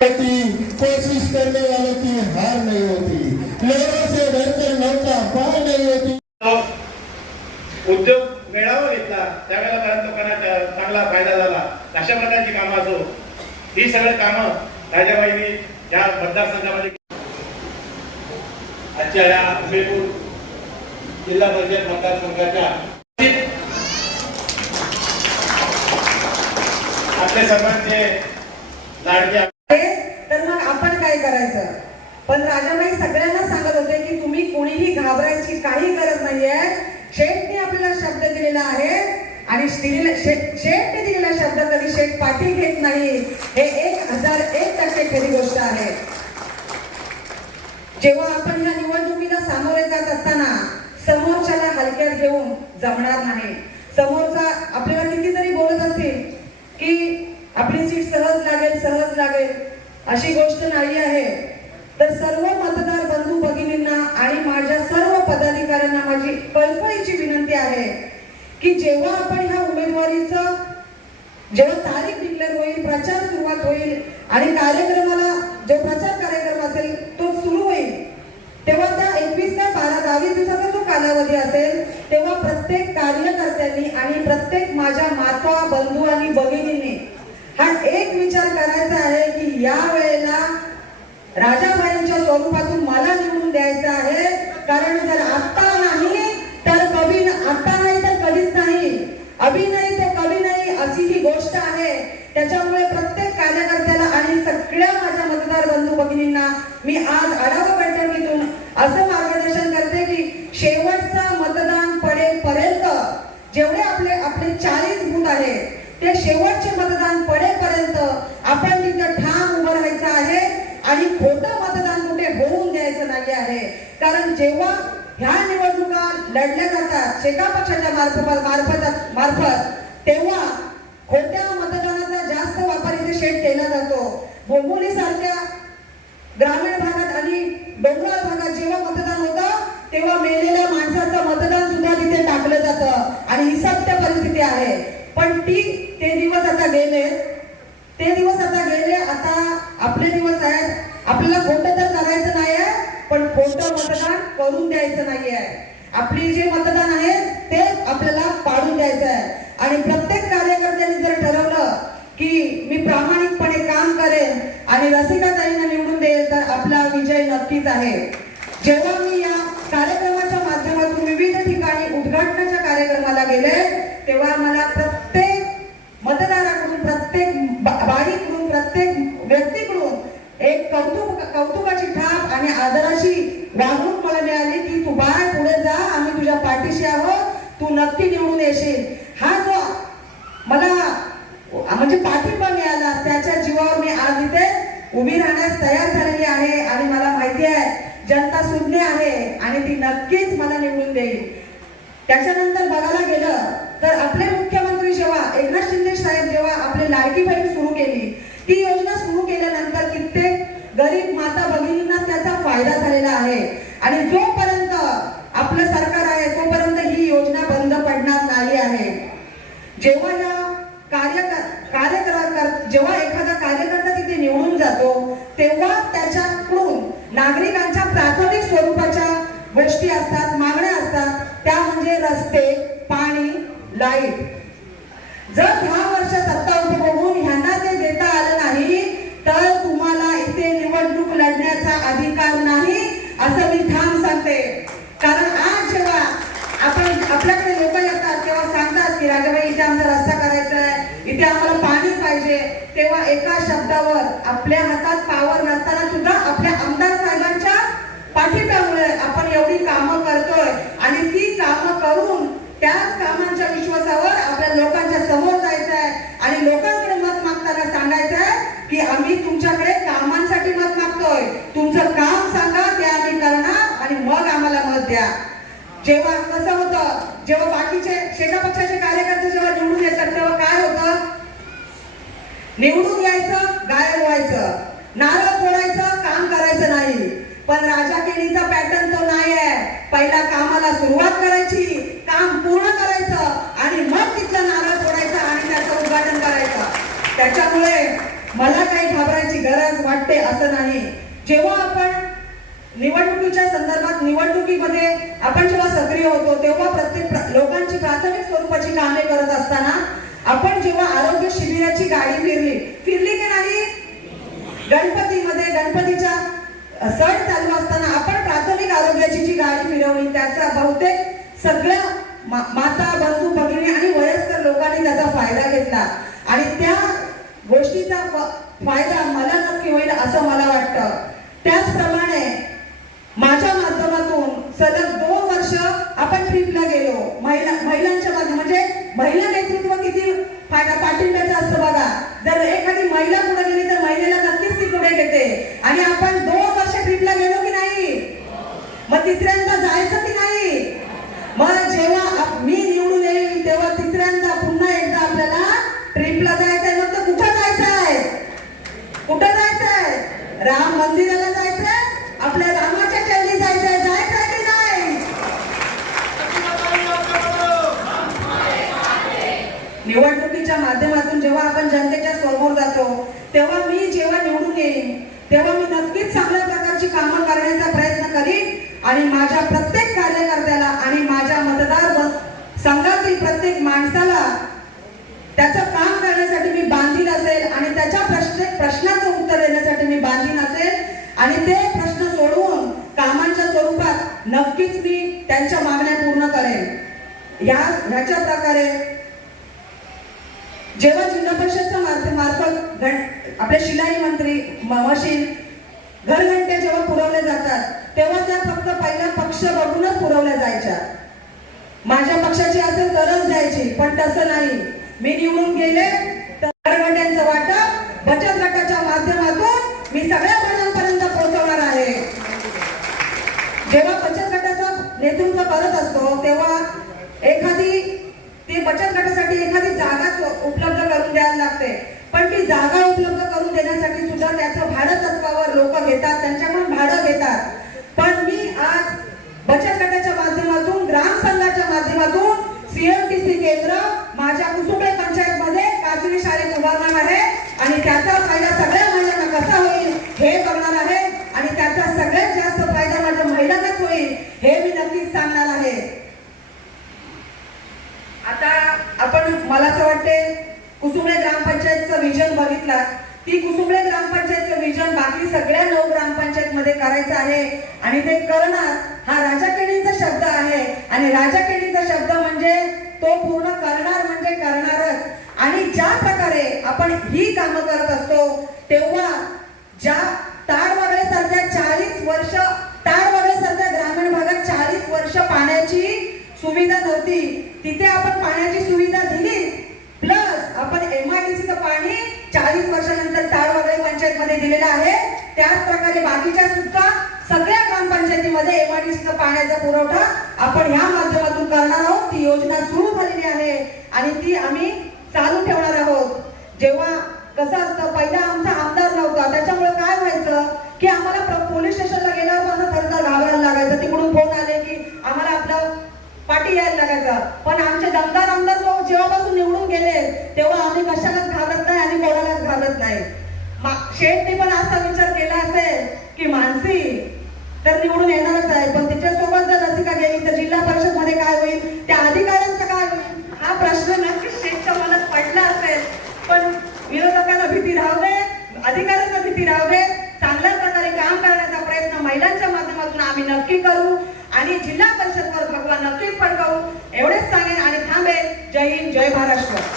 कोशिश करने वालों की हार नहीं होती, लोगों से डरकर नौका पार नहीं होती। उद्योग मेळावा घेतला त्यावेळेला बऱ्याच लोकांना चांगला फायदा झाला। अशा प्रकारची कामं असो ही सगळी कामं राजाबाईंनी या मतदारसंघामध्ये आजच्या या उमेदपूर जिल्हा परिषद मतदारसंघाच्या आपले सर्वांचे लाडके तर मग आपण काय करायचं। पण राजाबाई सगळ्यांना सांगत होते की तुम्ही कोणीही घाबरायची काही गरज नाहीये। शेठने आपल्याला शब्द दिलेला आहे आणि शेठने दिलेला शब्द कधी शेठ पाठी घेत नाही, हे 1001% खरी गोष्ट आहे। जेव्हा आपण या निवडणुकीला सामोरे जात असताना समोरच्याला हलक्यात घेऊन जमणार नाही। समोरचा आपल्याला किती जरी बोलत असतील की आपली सीट सहज लागेल अशी गोष्ट नाही आहे। तर सर्व मतदार बंधू भगिनींना आणि माझ्या सर्व पदाधिकाऱ्यांना माझी कळकळीची विनंती आहे की जेव्हा आपण ह्या उमेदवारीचं जेव्हा तारीख डिक्लेअर होईल, प्रचार सुरुवात होईल आणि कार्यक्रमाला जो प्रचार कार्यक्रम असेल तो सुरू होईल, तेव्हा त्या 21 ते 22 दिवसाचा जो कालावधी असेल तेव्हा प्रत्येक कार्यकर्त्यांनी आणि प्रत्येक माझ्या माता बंधू आणि भगिनींनी हा एक विचार करायचा आहे की या वेळेला राजाबाईंच्या स्वरूपातून मला निवडून द्यायचं आहे। कारण जर आता नाही तर कधीच नाही, अभी नाही तो कभी नाही अशी ही गोष्ट आहे। त्याच्यामुळे प्रत्येक कार्यकर्त्याला आणि सगळ्या माझ्या मतदार बंधू भगिनींना मी आज आढावा बैठकीतून असं मार्गदर्शन करते की शेवटचा मतदान पडेपर्यंत जेवढे आपले 40 बूथ आहे ते शेवटचे मतदान पडेपर्यंत आपण तिथं ठाम उभं राहायचं आहे आणि खोटं मतदान कुठे होऊन द्यायचं नाही आहे। कारण जेव्हा ह्या निवडणुका लढल्या जातात शेका पक्षाच्या मार्फत तेव्हा खोट्या मतदानाचा जास्त वापर इथे शेठ केला जातो। बोंबोली सारख्या ग्रामीण भागात आणि डोंगराळ भागात जेव्हा मतदान होतं तेव्हा मेलेल्या माणसाचं मतदान सुद्धा तिथे टाकलं जातं आणि ही सत्य परिस्थिती आहे। पण ते दिवस आता गेले, आता आपले दिवस आहेत। आपल्याला खोटं तर करायचं नाही आहे, पण खोटं मतदान करून द्यायचं नाही आहे। आपली जे मतदान आहे ते आपल्याला पाडून द्यायचं आहे आणि प्रत्येक कार्यकर्त्यांनी जर ठरवलं की मी प्रामाणिकपणे काम करेन आणि रसिकाताईंना निवडून देईल तर आपला विजय नक्कीच आहे। जेव्हा मी या कार्यक्रमाच्या माध्यमातून विविध ठिकाणी उद्घाटनाच्या कार्यक्रमाला गेले तेव्हा मला प्रत्येक मतदाराकडून, प्रत्येक बाईकडून, प्रत्येक व्यक्तीकडून एक कौतुकाची थाप आणि आदराची वागणूक मला मिळाली की तू बाळ पुढे जा, आम्ही तुझ्या पाठीशी आहोत, तू नक्की निवडून येशील। हा जो मला म्हणजे पाठिंबा मिळाला त्याच्या जीवावर मी आज इथे उभी राहण्यास तयार झालेली आहे आणि मला माहिती आहे जनता सुज्ञ आहे आणि ती नक्कीच मला निवडून देईल। त्याच्यानंतर बघायला गेलं तर आपले मुख्यमंत्री जेव्हा एकनाथ शिंदे साहेब जेव्हा आपली लाडकी बहीण सुरू केली, ती योजना सुरू केल्यानंतर कित्येक गरीब माता भगिनींना त्याचा फायदा झालेला आहे आणि जोपर्यंत आपलं सरकार आहे तोपर्यंत ही योजना बंद पडणार नाही आहे। जेव्हा जेव्हा एखादा कार्यकर्ता तिथे निवडून जातो तेव्हा त्याच्याकडून नागरिकांच्या प्राथमिक स्वरूपाच्या गोष्टी असतात, मागण्या असतात, त्या म्हणजे रस्ते, पाणी, लाईट। जर 10 वर्ष सत्ता उपभोगून ह्यांना ते देता आलं नाही तर तुम्हाला इथे निवडणूक लढण्याचा अधिकार नाही असं मी ठाम सांगते। कारण आज जेव्हा आपल्याकडे लोक येतात तेव्हा सांगतात की राजाबाई इथे आमचा रस्ता करायचा आहे, इथे आम्हाला पाणी पाहिजे, तेव्हा एका शब्दावर आपल्या हातात पावर नसताना सुद्धा आपल्या आमदार साहेबांच्या पाठिंब्यामुळे आपण एवढी कामं करतोय आणि ती कामं करून त्याच कामांच्या विश्वासावर आपल्या लोकांच्या समोर जायचं आहे आणि लोकांकडे मत मागताना सांगायचं आहे की आम्ही तुमच्याकडे कामांसाठी मत मागतोय, तुमचं काम सांगा ते आम्ही करणार आणि मग आम्हाला मत द्या। जेव्हा कसं होतं, जेव्हा बाकीचे शेका पक्षाचे कार्यकर्ते जेव्हा निवडून येतात तेव्हा काय होतं, निवडून यायचं, गायब व्हायचं, नारळ फोडायचं, काम करायचं नाही। पण राजा केणीचा पॅटर्न तो नाही आहे। पहिला कामाला सुरुवात करायची, काम पूर्ण करायचं आणि मग तिथला नारळ फोडायचा आणि त्याचं उद्घाटन करायचं। त्याच्यामुळे मला काही घाबरायची गरज वाटते असं नाही. जेव्हा आपण निवडणुकीच्या संदर्भात निवडणुकीमध्ये आपण जेव्हा सक्रिय होतो तेव्हा प्रत्येक लोकांची प्राथमिक स्वरूपाची कामे करत असताना आपण जेव्हा आरोग्य शिबिराची गाडी फिरली की नाही, गणपतीमध्ये गणपतीच्या सण चालू असताना आपण प्राथमिक आरोग्याची जी गाडी फिरवली त्याचा बहुतेक सगळ्या माता बंधू भगिनी आणि वयस्कर लोकांनी त्याचा फायदा घेतला आणि त्या गोष्टीचा फायदा मला नक्की होईल असं मला वाटतं. त्याचप्रमाणे माझ्या माध्यमातून सलग 2 वर्ष आपण ट्रिपला गेलो. महिलांच्या म्हणजे महिला नेतृत्व किती पाठिंब्याचं असतं बघा. जर एखादी महिला पुढे गेली तर महिलेला नक्कीच ती पुढे घेते आणि आपण 2 वर्ष ट्रिपला गेलो की नाही, मग तिसऱ्यांदा जायचं की नाही. मग जेव्हा मी निवडून येईल तेव्हा तिसऱ्यांदा पुन्हा एकदा आपल्याला ट्रिपला जायचंय. मग तर कुठं जायचंय, कुठं जायचंय? राम मंदिराला जायचंय, आपल्या रामाच्या चरणी जायचंय की नाही? निवडणुकीच्या माध्यमातून जेव्हा आपण जनतेच्या समोर जातो तेव्हा मी जेव्हा निवडून येईन तेव्हा मी नक्कीच चांगल्या प्रकारची कामं करण्याचा प्रयत्न करीन आणि माझ्या प्रत्येक कार्यकर्त्याला आणि माझ्या मतदार संघातील प्रत्येक माणसाला त्याचं काम करण्यासाठी मी बांधील असेल आणि त्याच्या प्रश्नाचं उत्तर देण्यासाठी मी बांधील असेल आणि ते प्रश्न सोडवून कामांच्या स्वरूपात नक्कीच मी त्यांच्या मागण्या पूर्ण करेन. ह्याच्या प्रकारे जेव्हा जिल्हा परिषदच्या मार्फत आपले शिलाई मंत्री मशीन घरघंटे जेव्हा पुरवले जातात तेव्हा त्या फक्त पहिला पक्ष बघूनच पुरवल्या जायच्या. माझ्या पक्षाची असेल तरच द्यायची, पण तसं नाही. मी निवडून गेले तर घरघंट्यांचं वाटप बचत गटाच्या माध्यमातून मी सगळ्या महिलांपर्यंत पोहोचवणार आहे. जेव्हा बचत गटाचं नेतृत्व करत असतो तेव्हा ती बचत गटासाठी एखादी जागा उपलब्ध करून द्यायला लागते, पण ती जागा उपलब्ध करून देण्यासाठी सुद्धा त्याचं भाडं तत्वावर लोक घेतात, त्यांच्याकडून भाडं घेतात. पण मी आज बचत गटाच्या माध्यमातून ग्राम संघाच्या माध्यमातून CMTC केंद्र माझ्या कुसुंबळे पंचायत मध्ये काजरी शाळेत उभारणार आहे आणि त्याचा फायदा सगळ्या महिलांना कसा होईल हे बघणार आहे आणि त्याचा सगळ्यात जास्त फायदा माझ्या महिलांनाच होईल हे मी नक्कीच सांगणार आहे. आता आपण मला असं वाटते कुसुंबळे ग्रामपंचायतचं विजन बघितला, ती कुसुंबळे ग्रामपंचायतचं विजन बाकी सगळ्या 9 ग्रामपंचायत मध्ये करायचं आहे आणि ते करणार हा राजा केणीचा शब्द आहे आणि राजा केणीचा शब्द म्हणजे तो पूर्ण करणार म्हणजे करणारच. आणि ज्या प्रकारे आपण ही कामं करत असतो तेव्हा ज्या ताडवागळे सारख्या 40 वर्ष ताडवागळे सारख्या ग्रामीण भागात 40 वर्ष पाण्याची सुविधा नव्हती, तिथे आपण पाण्याची सुविधा दिली. प्लस आपण MIDCचं पाणी 40 वर्षानंतर ताडवागळे पंचायत मध्ये दिलेलं आहे. त्याच प्रकारे बाकीच्या सुद्धा सगळ्या ग्रामपंचायतीमध्ये MIDCचं पाण्याचा पुरवठा आपण ह्या माध्यमातून करणार आहोत. ती योजना सुरू झालेली आहे आणि ती आम्ही चालू ठेवणार आहोत. जेव्हा कसं असतं पहिला आमचा आमदार नव्हता त्याच्यामुळे काय व्हायचं की आम्हाला पोलीस स्टेशनला गेल्यावर माझं थरथर घाबरायला लागायचं. तिकडून फोन आले की आम्हाला आपलं पाठी यायला लागायचं. पण आमचे दमदार आमदार जेव्हापासून निवडून गेले तेव्हा आम्ही कशालाच घाबरत नाही आणि कोणालाच घाबरत नाही. शेठने पण असा विचार केला असेल की मानसी तर निवडून येणारच आहे, पण तिच्यासोबत जर रसिका गेली तर जिल्हा परिषद मध्ये काय होईल, त्या अधिकाऱ्यांचं काय होईल हा प्रश्न नक्कीच शेठच्या मनात पडला असेल. पण विरोधकांना भीती राहू दे, अधिकाऱ्यांना भीती राहू दे, चांगल्या प्रकारे काम करण्याचा प्रयत्न महिलांच्या माध्यमातून आम्ही नक्की करू आणि जिल्हा परिषदवर भगवा नक्कीच पडकावू एवढेच सांगेन आणि थांबेन. जय हिंद, जय महाराष्ट्र.